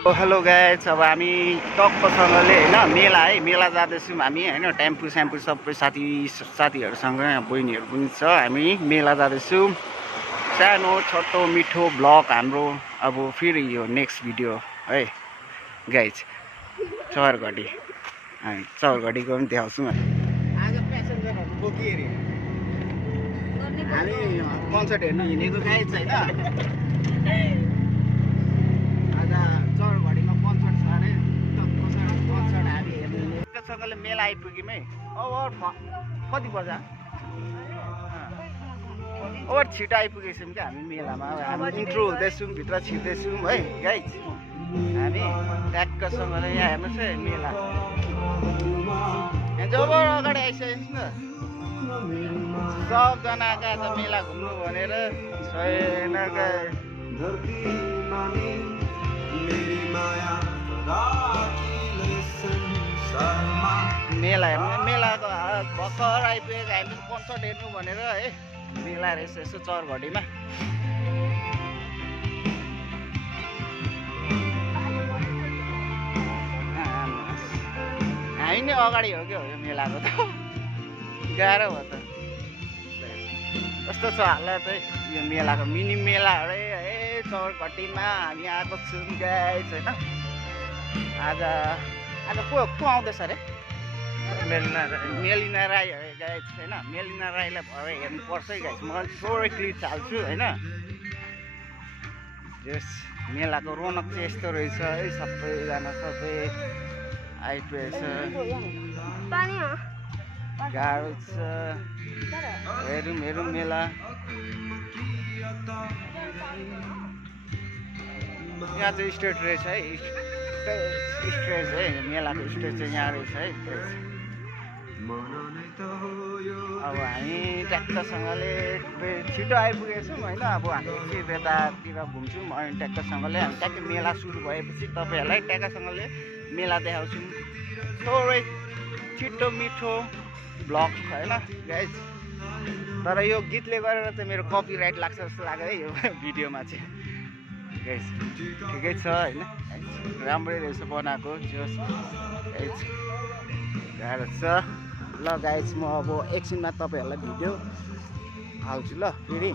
Hello guys, अब हामी टक्कसँगले होइन मेला है मेला जाँदैछौँ हामी होइन टेम्पू स्याम्पू सबै साथीहरूसँग बहिनीहरू पनि छ। हामी मेला जाँदैछौँ। सानो छोटो मिठो ब्लग हाम्रो अब फेरि यो नेक्स्ट भिडियो है गाइस। चौरघडी हामी चौरघडीको पनि देखाउँछौँ। आज प्यासेन्जरहरू बोकिएर हामी कन्सर्ट हेर्नु हिँडेको गाइस होइन। चौरघडीमा कन्सर्ट छ अरे, कन्सर्ट हामी हेर्नु सँगले मेला आइपुग्यौँ है। अब कति बजा ओभर छिटो आइपुगेछौँ क्या हामी मेलामा। हामी इन्ट्रो हुँदैछौँ, भित्र छिर्दैछौँ है गाइस। हामी ट्याक्कसँगले यहाँ हेर्नुहोस् है मेला। यहाँ जब अगाडि आइसकेको न सबजना आएका त मेला घुम्नु भनेर छैन मेला हेर्नु। मेलाको भर्खर आइपुगेको हामी कन्सर्ट हेर्नु भनेर है मेला रहेछ यसो चौरघडीमा। हामी नै अगाडि हो क्या हो यो मेलाको त गाह्रो भयो त। कस्तो छ हालत है यो मेलाको। मिनी मेला अरे है चौरघडीमा हामी आएको छौँ गाइस होइन। आज को आउँदैछ अरे? मेलिना राई है गाइस होइन। मेलिना राईलाई भरे हेर्नुपर्छ है गाइस। म थोरै क्लिप हाल्छु होइन। यस मेलाको रौनक चाहिँ यस्तो रहेछ है। सबैजना सबै आइपुगेछ। गाह्रो छ। हेरौँ मेला। यहाँ चाहिँ स्टेज रहेछ है। स्टेज है मेलाको स्टेज चाहिँ यहाँ रहेछ है। अब हामी ट्याक्कसँगले छिटो आइपुगेछौँ होइन। अब हामी चाहिँ त्यतातिर घुम्छौँ अनि ट्याक्कसँगले हामी ट्याक्कै मेला सुरु भएपछि तपाईँहरूलाई ट्याक्कसँगले मेला देखाउँछौँ। थोरै छिटो मिठो ब्लग होइन गाइस। तर यो गीतले गरेर चाहिँ मेरो कपिराइट लाग्छ जस्तो लाग्यो है यो भिडियोमा चाहिँ गाइस। ठिकै छ होइन, राम्रै रहेछ बनाएको जस गाइस। गाह्रो छ ल गाइस। म अब एकछिनमा तपाईँहरूलाई भिडियो हाल्छु ल फेरि।